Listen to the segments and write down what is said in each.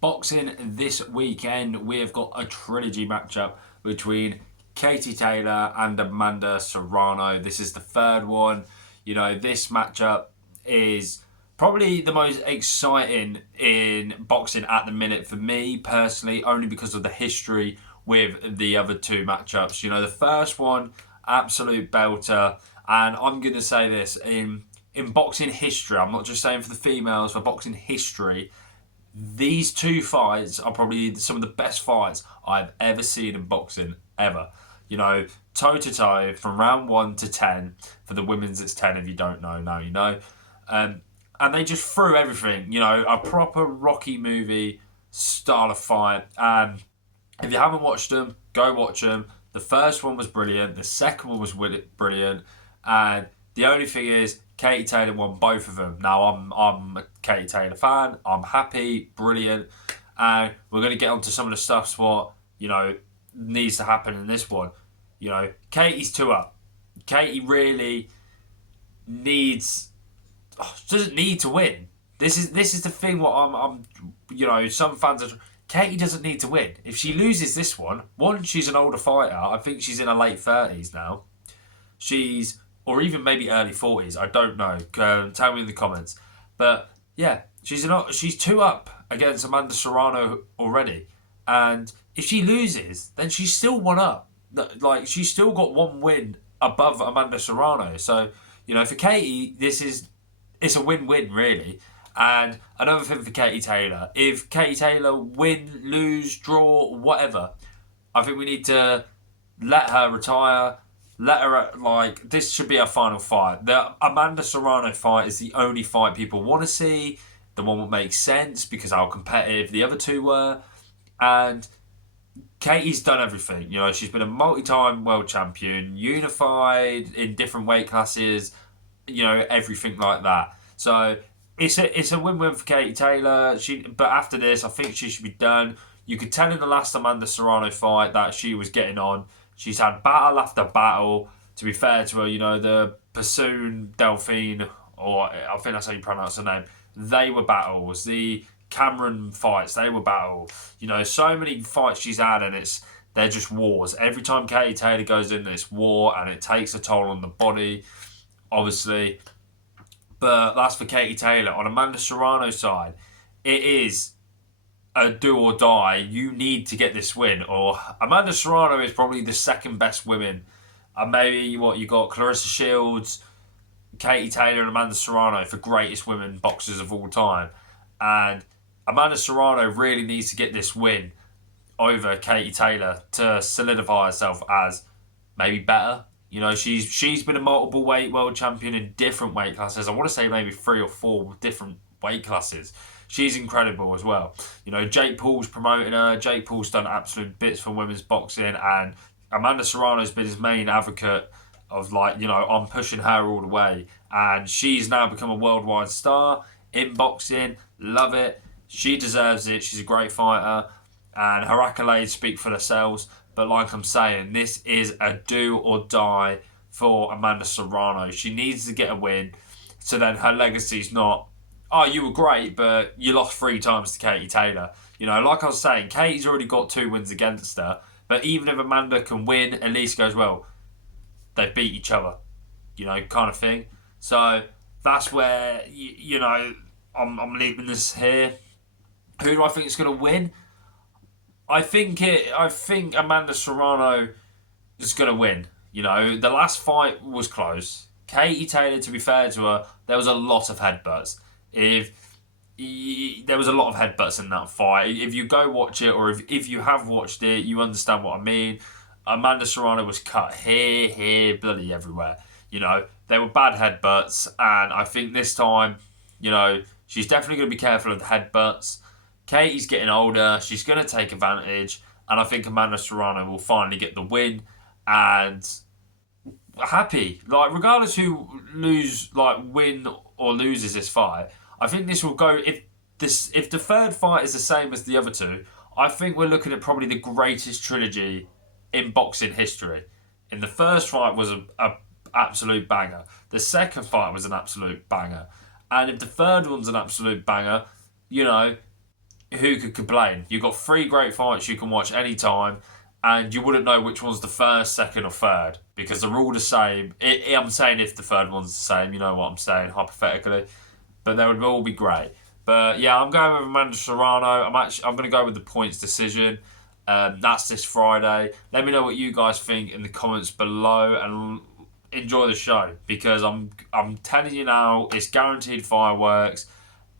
Boxing this weekend, we've got a trilogy matchup between Katie Taylor and Amanda Serrano. This is the third one. This matchup is probably the most exciting in boxing at the minute for me personally, only because of the history with the other two matchups. The first one, absolute belter, and I'm going to say this in boxing history. I'm not just saying for the females, for boxing history. These two fights are probably some of the best fights I've ever seen in boxing, ever. Toe to toe from round 1 to 10. For the women's, it's 10. If you don't know, now you know. And they just threw everything, a proper Rocky movie style of fight. And if you haven't watched them, go watch them. The first one was brilliant. The second one was brilliant. And the only thing is, Katie Taylor won both of them. Now, I'm a Katie Taylor fan. I'm happy, brilliant. And we're going to get onto some of the stuff what, needs to happen in this one. Katie's 2 up. Katie really doesn't need to win. This is the thing what some fans are... Katie doesn't need to win. If she loses this one, she's an older fighter. I think she's in her late 30s now. Or even maybe early 40s. I don't know. Tell me in the comments. But yeah, she's 2 up against Amanda Serrano already. And if she loses, then she's still 1 up. Like, she's still got 1 win above Amanda Serrano. So, for Katie, it's a win-win, really. And another thing for Katie Taylor, if Katie Taylor win, lose, draw, whatever, I think we need to let her retire. Let her, this should be our final fight. The Amanda Serrano fight is the only fight people want to see. The one that makes sense because how competitive the other two were. And Katie's done everything. She's been a multi-time world champion, unified in different weight classes, everything like that. So it's a win-win for Katie Taylor. But after this, I think she should be done. You could tell in the last Amanda Serrano fight that she was getting on. She's had battle after battle. To be fair to her, the Pursoon Delphine, or I think that's how you pronounce her name, they were battles. The Cameron fights, they were battles. So many fights she's had, and they're just wars. Every time Katie Taylor goes in, it's war, and it takes a toll on the body, obviously. But that's for Katie Taylor. On Amanda Serrano's side, it is a do or die. You need to get this win. Or Amanda Serrano is probably the second best women. And maybe you got Clarissa Shields, Katie Taylor, and Amanda Serrano for greatest women boxers of all time. And Amanda Serrano really needs to get this win over Katie Taylor to solidify herself as maybe better. She's been a multiple weight world champion in different weight classes. I want to say maybe 3 or 4 different weight classes. She's incredible as well. Jake Paul's promoting her. Jake Paul's done absolute bits for women's boxing, and Amanda Serrano's been his main advocate of I'm pushing her all the way. And she's now become a worldwide star in boxing. Love it. She deserves it. She's a great fighter, and her accolades speak for themselves. But like I'm saying, this is a do or die for Amanda Serrano. She needs to get a win, so then her legacy's not, oh, you were great, but you lost 3 times to Katie Taylor. Like I was saying, Katie's already got 2 wins against her. But even if Amanda can win, at least goes, well, they beat each other, kind of thing. So that's where, I'm leaving this here. Who do I think is going to win? I think Amanda Serrano is going to win. The last fight was close. Katie Taylor, to be fair to her, there was a lot of headbutts. There was a lot of headbutts in that fight. If you go watch it, or if you have watched it, you understand what I mean. Amanda Serrano was cut here, bloody everywhere. They were bad headbutts, and I think this time, she's definitely going to be careful of the headbutts. Katie's getting older. She's going to take advantage. And I think Amanda Serrano will finally get the win. And happy. Regardless who win or loses this fight, I think this will go... If the third fight is the same as the other two, I think we're looking at probably the greatest trilogy in boxing history. And the first fight was a absolute banger. The second fight was an absolute banger. And if the third one's an absolute banger, who could complain? You've got three great fights you can watch anytime, and you wouldn't know which one's the first, second, or third because they're all the same. I'm saying if the third one's the same, you know what I'm saying, hypothetically, but they would all be great. But yeah, I'm going with Amanda Serrano. I'm going to go with the points decision. That's this Friday. Let me know what you guys think in the comments below, and enjoy the show because I'm telling you now, it's guaranteed fireworks,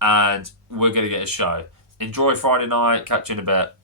and we're going to get a show. Enjoy Friday night. Catch you in a bit.